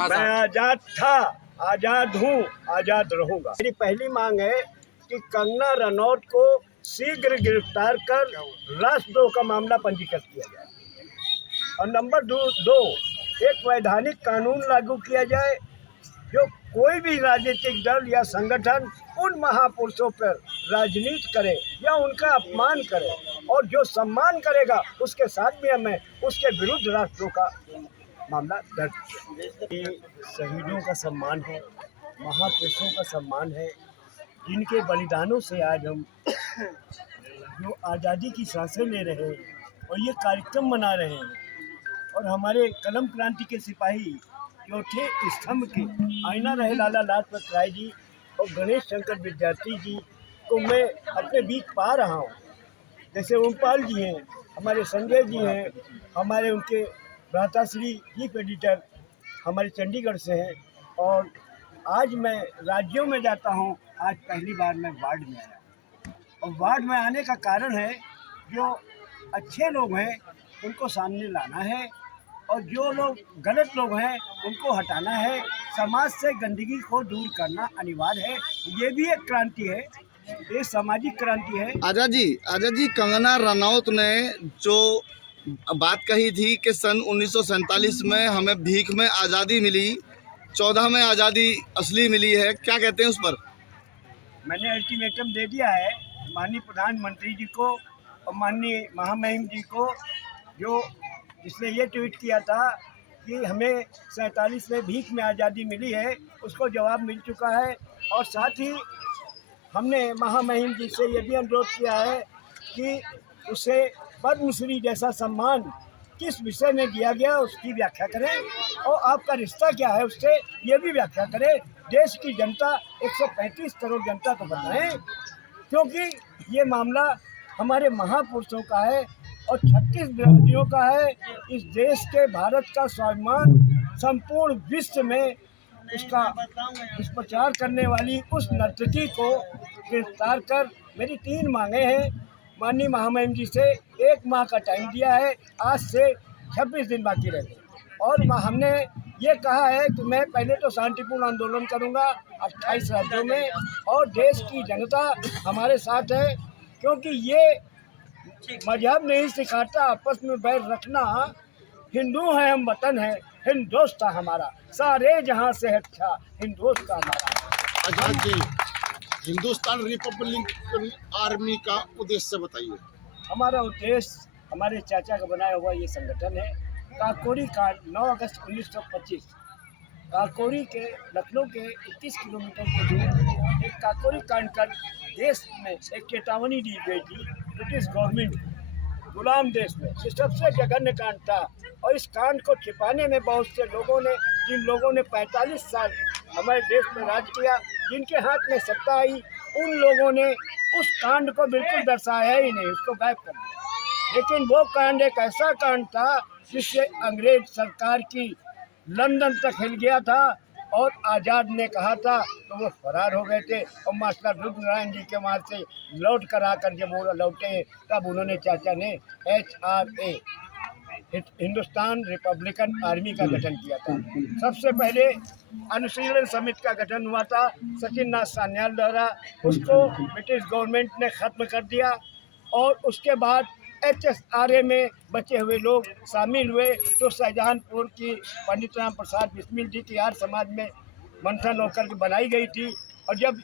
मैं आजाद था, आजाद हूँ, आजाद रहूंगा। मेरी पहली मांग है कि कंगना रनौत को शीघ्र गिरफ्तार कर राष्ट्रद्रोह का मामला पंजीकृत किया जाए। और नंबर दो, एक वैधानिक कानून लागू किया जाए जो कोई भी राजनीतिक दल या संगठन उन महापुरुषों पर राजनीति करे या उनका अपमान करे, और जो सम्मान करेगा उसके साथ भी हमें उसके विरुद्ध राष्ट्रद्रोह का मामला दर्ज किया। शहीदों का सम्मान है, महापुरुषों का सम्मान है, जिनके बलिदानों से आज हम जो आज़ादी की सांसें ले रहे हैं और ये कार्यक्रम मना रहे हैं। और हमारे कलम क्रांति के सिपाही चौथे स्तंभ के आईना रहे लाला लाजपत राय जी और गणेश शंकर विद्यार्थी जी को मैं अपने बीच पा रहा हूँ। जैसे ओमपाल जी हैं, हमारे संजय जी हैं, हमारे उनके भ्राताश्री चीफ एडिटर हमारे चंडीगढ़ से हैं। और आज मैं राज्यों में जाता हूँ, आज पहली बार मैं वार्ड में आया। और वार्ड में आने का कारण है जो अच्छे लोग हैं उनको सामने लाना है और जो लोग गलत लोग हैं उनको हटाना है। समाज से गंदगी को दूर करना अनिवार्य है। ये भी एक क्रांति है, ये सामाजिक क्रांति है। आजाद जी, कंगना रनौत ने जो बात कही थी कि सन 1947 में हमें भीख में आज़ादी मिली, 14 में आज़ादी असली मिली है, क्या कहते हैं उस पर? मैंने अल्टीमेटम दे दिया है माननीय प्रधानमंत्री जी को और माननीय महामहिम जी को, जो जिसने ये ट्वीट किया था कि हमें 47 में भीख में आज़ादी मिली है, उसको जवाब मिल चुका है। और साथ ही हमने महामहिम जी से ये भी अनुरोध किया है कि उसे पद्मश्री जैसा सम्मान किस विषय में दिया गया उसकी व्याख्या करें और आपका रिश्ता क्या है उससे ये भी व्याख्या करें। देश की जनता 135 करोड़ जनता को बताएं, क्योंकि ये मामला हमारे महापुरुषों का है और 36 बिरादरियों का है। इस देश के भारत का स्वाभिमान संपूर्ण विश्व में उसका दुष्प्रचार करने वाली उस नर्तकी को गिरफ्तार कर, मेरी 3 मांगे हैं माननीय महामहिम जी से। 1 माह का टाइम दिया है, आज से 26 दिन बाकी रह गए। और हमने ये कहा है कि मैं पहले तो शांतिपूर्ण आंदोलन करूंगा 28 राज्यों में, और देश की जनता हमारे साथ है, क्योंकि ये मजहब नहीं सिखाता आपस में बैर रखना। हिंदू है हम, वतन है, हिंदुस्तान हमारा, सारे जहां से अच्छा हिंदुस्तान हमारा। आजाद जी, हिंदुस्तान रिपब्लिक आर्मी का उद्देश्य बताइए। हमारा उद्देश्य हमारे चाचा का बनाया हुआ ये संगठन है। काकोरी कांड 9 अगस्त 1925 काकोरी के लखनऊ के 21 किलोमीटर के दूर एक काकोरी कांड कर देश में एक चेतावनी दी गई थी ब्रिटिश गवर्नमेंट, गुलाम देश में। ये सबसे जघन्य कांड था और इस कांड को छिपाने में बहुत से लोगों ने, जिन लोगों ने 45 साल हमारे देश में राज किया, जिनके हाथ में सत्ता आई, उन लोगों ने उस कांड को बिल्कुल दर्शाया ही नहीं, उसको गायब कर दिया। लेकिन वो कांड एक ऐसा कांड था जिससे अंग्रेज सरकार की लंदन तक हिल गया था और आज़ाद ने कहा था तो वो फरार हो गए थे। और मास्टर रुद्रनारायण जी के वहाँ से लौट कर आकर जब वो लौटे तब उन्होंने चाचा ने HRA हिंदुस्तान रिपब्लिकन आर्मी का गठन किया था। सबसे पहले अनुशीलन समिति का गठन हुआ था सचिन नाथ सान्याल द्वारा, उसको ब्रिटिश गवर्नमेंट ने ख़त्म कर दिया। और उसके बाद HSRA में बचे हुए लोग शामिल हुए, तो शाहजहांपुर की पंडित राम प्रसाद बिस्मिल जी की आर्य समाज में मंथन होकर के बनाई गई थी। और जब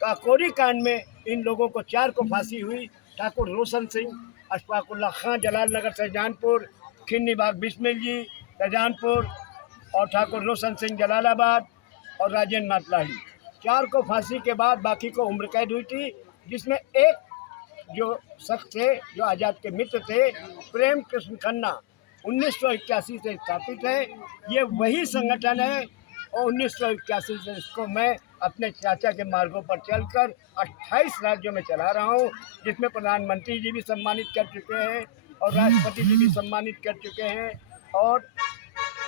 काकोरी कांड में इन लोगों को 4 को फांसी हुई, ठाकुर रोशन सिंह, अशफाकुल्ला खां जलाल नगर शाहजहांपुर, खिन्नी बाग बिस्मिल जी शाहजहांपुर और ठाकुर रोशन सिंह जलालाबाद और राजेंद्र नाथ लाहिड़ी, 4 को फांसी के बाद बाकी को उम्र कैद हुई थी। जिसमें एक जो शख्स थे जो आज़ाद के मित्र थे, प्रेम कृष्ण खन्ना, 1981 से स्थापित है। ये वही संगठन है और 1981 से इसको मैं अपने चाचा के मार्गों पर चलकर 28 राज्यों में चला रहा हूँ, जिसमें प्रधानमंत्री जी भी सम्मानित कर चुके हैं और राष्ट्रपति जी भी सम्मानित कर चुके हैं। और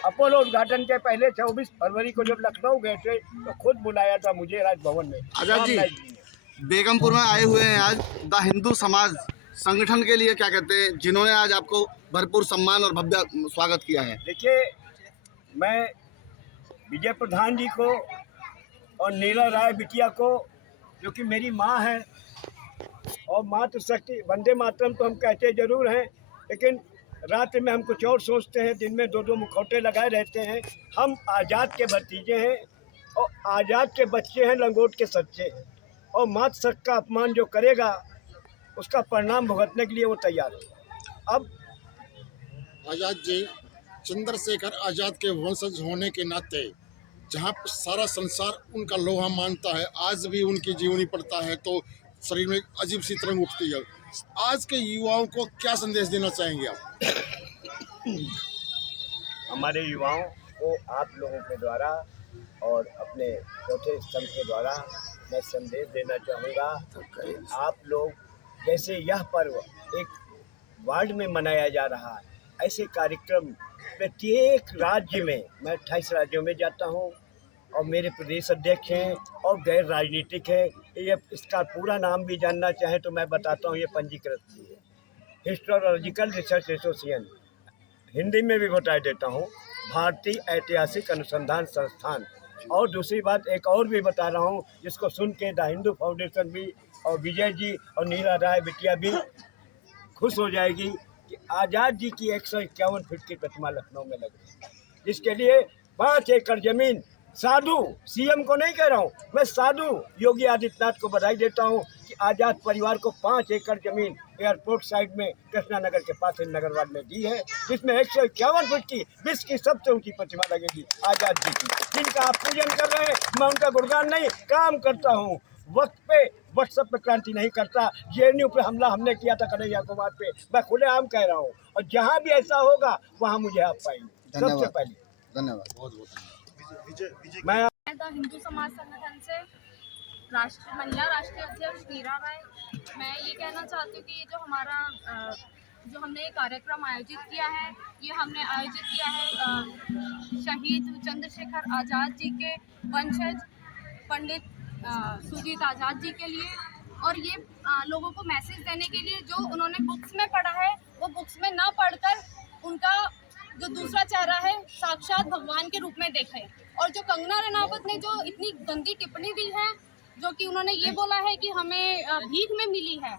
अपोलो उद्घाटन के पहले 24 फरवरी को जब लखनऊ गए थे तो खुद बुलाया था मुझे राजभवन में। आजाद जी, बेगमपुर में आए हुए हैं आज द हिंदू समाज संगठन के लिए, क्या कहते हैं, जिन्होंने आज आपको भरपूर सम्मान और भव्य स्वागत किया है? देखिए, मैं विजय प्रधान जी को और नीला राय बिटिया को, जो कि मेरी माँ है, और मातृशक्ति वंदे मातरम तो हम कहते जरूर हैं, लेकिन रात में हम कुछ और सोचते हैं, दिन में दो दो मुखौटे लगाए रहते हैं। हम आज़ाद के भतीजे हैं और आज़ाद के बच्चे हैं, लंगोट के सच्चे, और मातृशक्ति का अपमान जो करेगा उसका परिणाम भुगतने के लिए वो तैयार है। अब आज़ाद जी चंद्रशेखर आज़ाद के वंशज होने के नाते जहाँ पर सारा संसार उनका लोहा मानता है, आज भी उनकी जीवनी पढ़ता है तो शरीर में अजीब सी तरंग उठती है। आज के युवाओं को क्या संदेश देना चाहेंगे आप? हमारे युवाओं को आप लोगों के द्वारा और अपने चौथे स्तंभ के द्वारा मैं संदेश देना चाहूँगा। आप लोग जैसे यह पर्व एक वार्ड में मनाया जा रहा है, ऐसे कार्यक्रम प्रत्येक राज्य में, मैं 28 राज्यों में जाता हूँ और मेरे प्रदेश अध्यक्ष हैं और गैर राजनीतिक है। ये इसका पूरा नाम भी जानना चाहें तो मैं बताता हूँ, ये पंजीकृत भी है, हिस्टोलॉजिकल रिसर्च एसोसिएशन, हिंदी में भी बता देता हूँ, भारतीय ऐतिहासिक अनुसंधान संस्थान। और दूसरी बात एक और भी बता रहा हूँ, जिसको सुन के द हिंदू फाउंडेशन भी और विजय जी और नीला राय बिटिया भी खुश हो जाएगी कि आज़ाद जी की 151 फीट की प्रतिमा लखनऊ में लगी, जिसके लिए 5 एकड़ जमीन साधु, सीएम को नहीं कह रहा हूँ मैं, साधु योगी आदित्यनाथ को बधाई देता हूँ कि आज़ाद परिवार को 5 एकड़ जमीन एयरपोर्ट साइड में कृष्णा नगर के पास नगरवाद में दी है, जिसमें 151 फीट की विश्व की सबसे ऊंची प्रतिमा लगेगी आज़ाद जी की, जिनका आप पूजन कर रहे हैं। मैं उनका गुणगान नहीं, काम करता हूँ, वक्त पे व्हाट्सएप पे क्रांति नहीं करता। जेएनयू पे हमला हमने किया था कन्हैया कुमार पे, मैं खुलेआम कह रहा हूँ, और जहाँ भी ऐसा होगा वहाँ मुझे आप पाएंगे सबसे पहले। धन्यवाद। बहुत बहुत मैं द हिंदू समाज संगठन से महिला राष्ट्रीय अध्यक्ष नीरा राय, मैं ये कहना चाहती हूँ कि ये जो हमारा जो हमने ये कार्यक्रम आयोजित किया है, ये हमने आयोजित किया है शहीद चंद्रशेखर आज़ाद जी के वंशज पंडित सुजीत आज़ाद जी के लिए, और ये लोगों को मैसेज देने के लिए जो उन्होंने बुक्स में पढ़ा है वो बुक्स में ना पढ़कर उनका जो दूसरा चेहरा है साक्षात भगवान के रूप में देखें। और जो कंगना रनावत ने जो इतनी गंदी टिप्पणी दी है, जो कि उन्होंने ये बोला है कि हमें भीख में मिली है,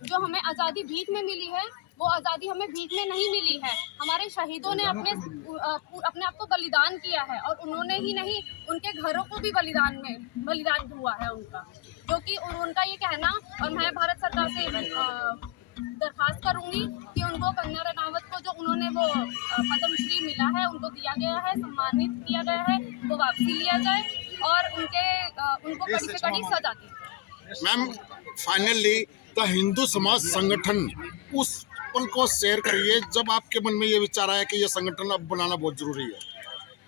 जो हमें आज़ादी भीख में मिली है, वो आज़ादी हमें भीख में नहीं मिली है। हमारे शहीदों ने अपने आप को बलिदान किया है, और उन्होंने ही नहीं, उनके घरों को भी बलिदान हुआ है उनका, जो कि उनका ये कहना, और मैं भारत सरकार से दरखास्त करूंगी कि उनको कंगना रनावत को जो उन्होंने वो पद्मश्री मिला है, उनको दिया गया है, सम्मानित किया गया है, वो वापसी लिया जाए और उनको कड़ी से कड़ी सजा दी। मैम, फाइनली द हिंदू समाज संगठन उस पल को शेयर करिए जब आपके मन में ये विचार आया कि ये संगठन अब बनाना बहुत जरूरी है।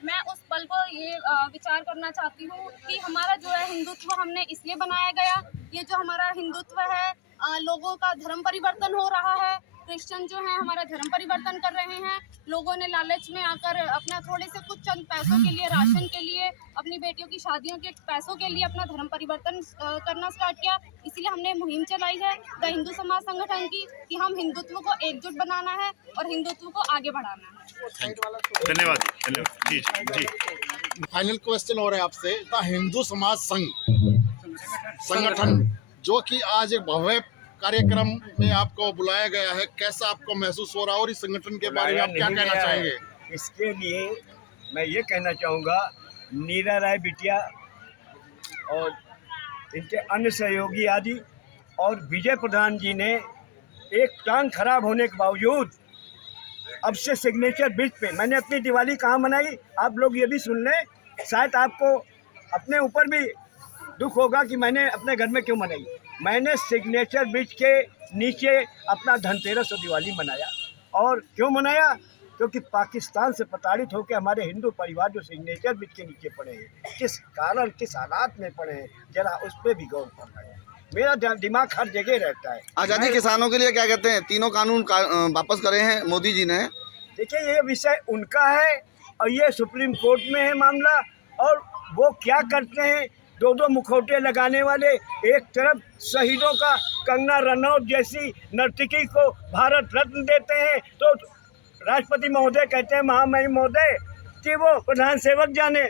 मैं उस पल को ये विचार करना चाहती हूँ कि हमारा जो है हिंदुत्व हमने इसलिए बनाया गया, ये जो हमारा हिंदुत्व है, लोगों का धर्म परिवर्तन हो रहा है, क्रिश्चियन जो है हमारा धर्म परिवर्तन कर रहे हैं, लोगों ने लालच में आकर अपना थोड़े से कुछ चंद पैसों के लिए, राशन के लिए, अपनी बेटियों की शादियों के पैसों के लिए अपना धर्म परिवर्तन करना स्टार्ट किया। इसलिए हमने मुहिम चलाई है द हिंदू समाज संगठन की कि हम हिंदुत्व को एकजुट बनाना है और हिंदुत्व को आगे बढ़ाना है। धन्यवाद जी जी। फाइनल क्वेश्चन हो रहा है आपसे, द हिंदू समाज संगठन जो कि आज एक भव्य कार्यक्रम में आपको बुलाया गया है, कैसा आपको महसूस हो रहा है और इस संगठन के बारे में आप क्या कहना चाहेंगे? इसके लिए मैं ये कहना चाहूँगा, नीरा राय बिटिया और इनके अन्य सहयोगी आदि और विजय प्रधान जी ने एक टांग खराब होने के बावजूद अब से सिग्नेचर ब्रिज पे मैंने अपनी दिवाली कहाँ मनाई, आप लोग ये भी सुन लें, शायद आपको अपने ऊपर भी दुख होगा कि मैंने अपने घर में क्यों मनाई। मैंने सिग्नेचर ब्रिज के नीचे अपना धनतेरस और दिवाली मनाया, और क्यों मनाया, क्योंकि पाकिस्तान से प्रताड़ित होकर हमारे हिंदू परिवार जो सिग्नेचर ब्रिज के नीचे पड़े हैं, किस कारण किस हालात में पड़े हैं, जरा उस पर भी गौर करना है। मेरा दिमाग हर जगह रहता है। आज़ादी किसानों के लिए क्या कहते हैं? तीनों कानून वापस करे हैं मोदी जी ने। देखिए, ये विषय उनका है और ये सुप्रीम कोर्ट में है मामला, और वो क्या करते हैं, दो दो मुखौटे लगाने वाले, एक तरफ शहीदों का कंगना रनौत जैसी नर्तकी को भारत रत्न देते हैं, तो राष्ट्रपति महोदय कहते हैं महामहिम महोदय कि वो प्रधान सेवक जाने,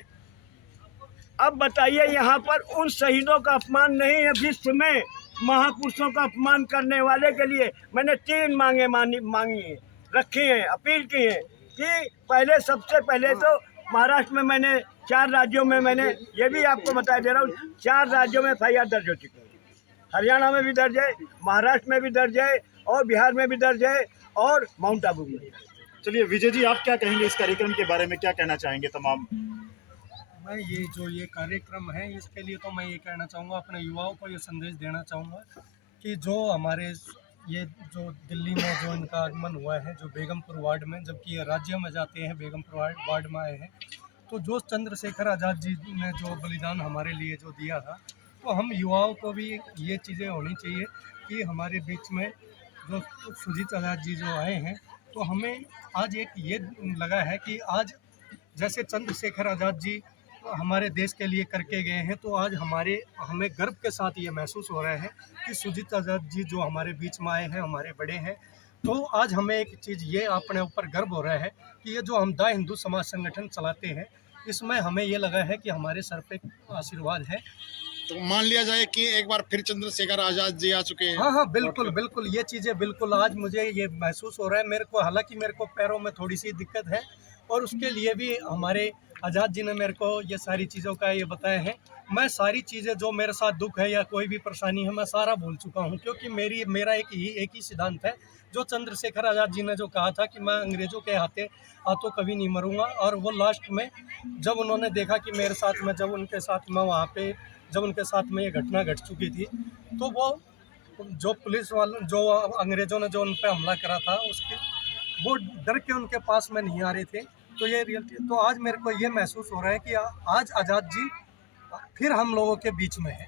अब बताइए, यहाँ पर उन शहीदों का अपमान नहीं है विश्व में, महापुरुषों का अपमान करने वाले के लिए मैंने 3 मांगी है, रखी हैं, अपील की है कि पहले, सबसे पहले तो महाराष्ट्र में मैंने 4 राज्यों में, मैंने ये भी आपको बता दे रहा हूँ, 4 राज्यों में FIR दर्ज हो चुकी है। हरियाणा में भी दर्ज है, महाराष्ट्र में भी दर्ज है, और बिहार में भी दर्ज है, और माउंट आबू में। चलिए विजय जी, आप क्या कहेंगे इस कार्यक्रम के बारे में, क्या कहना चाहेंगे तमाम? मैं ये कार्यक्रम है, इसके लिए तो मैं ये कहना चाहूँगा, अपने युवाओं को ये संदेश देना चाहूँगा कि जो हमारे ये जो दिल्ली में जो इनका आगमन हुआ है, जो बेगमपुर वार्ड में, जबकि ये राज्य में जाते हैं, बेगमपुर वार्ड में आए हैं, तो जो चंद्रशेखर आज़ाद जी ने जो बलिदान हमारे लिए जो दिया था, तो हम युवाओं को भी ये चीज़ें होनी चाहिए कि हमारे बीच में जो सुजीत आज़ाद जी जो आए हैं, तो हमें आज एक ये लगा है कि आज जैसे चंद्रशेखर आज़ाद जी हमारे देश के लिए करके गए हैं, तो आज हमें गर्व के साथ ये महसूस हो रहा है कि सुजीत आज़ाद जी जो हमारे बीच में आए हैं, हमारे बड़े हैं, तो आज हमें एक चीज़ ये अपने ऊपर गर्व हो रहा है कि ये जो हम द हिंदू समाज संगठन चलाते हैं, इसमें हमें ये लगा है कि हमारे सर पे आशीर्वाद है। तो मान लिया जाए कि एक बार फिर चंद्रशेखर आज़ाद जी आ चुके हैं। हाँ, बिल्कुल बिल्कुल, ये चीज़ें बिल्कुल आज मुझे ये महसूस हो रहा है। मेरे को, हालांकि मेरे को पैरों में थोड़ी सी दिक्कत है, और उसके लिए भी हमारे आज़ाद जी ने मेरे को ये सारी चीज़ों का ये बताया है। मैं सारी चीज़ें जो मेरे साथ दुख है या कोई भी परेशानी है, मैं सारा भूल चुका हूँ, क्योंकि मेरा एक ही सिद्धांत है, जो चंद्रशेखर आज़ाद जी ने जो कहा था कि मैं अंग्रेज़ों के हाथों कभी नहीं मरूंगा। और वो लास्ट में जब उन्होंने देखा कि मेरे साथ में, जब उनके साथ में वहाँ पे, जब उनके साथ में ये घटना घट चुकी थी, तो वो जो पुलिस वाले, जो अंग्रेज़ों ने जो उन पर हमला करा था, वो डर के उनके पास में नहीं आ रहे थे। तो ये रियलिटी, तो आज मेरे को ये महसूस हो रहा है कि आज आज़ाद जी फिर हम लोगों के बीच में है।